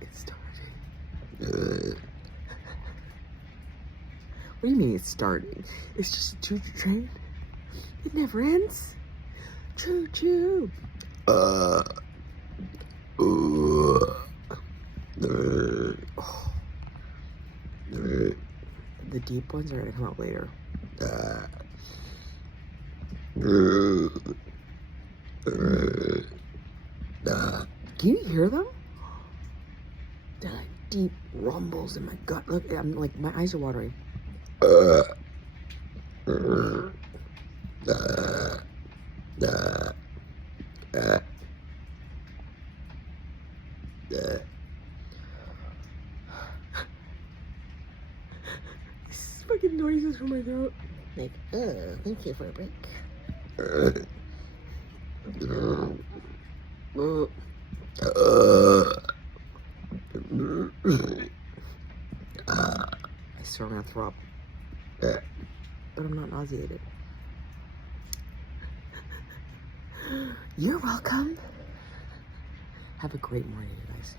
It's starting. What do you mean it's starting? It's just a choo-choo train. It never ends. Choo-choo. Oh. The deep ones are gonna come out later. Can you hear them? They're like deep rumbles in my gut. Look, I'm like, my eyes are watering. These fucking noises from my throat. Like, thank you for a break. I swear I'm gonna throw up. But I'm not nauseated. You're welcome. Have a great morning, you guys.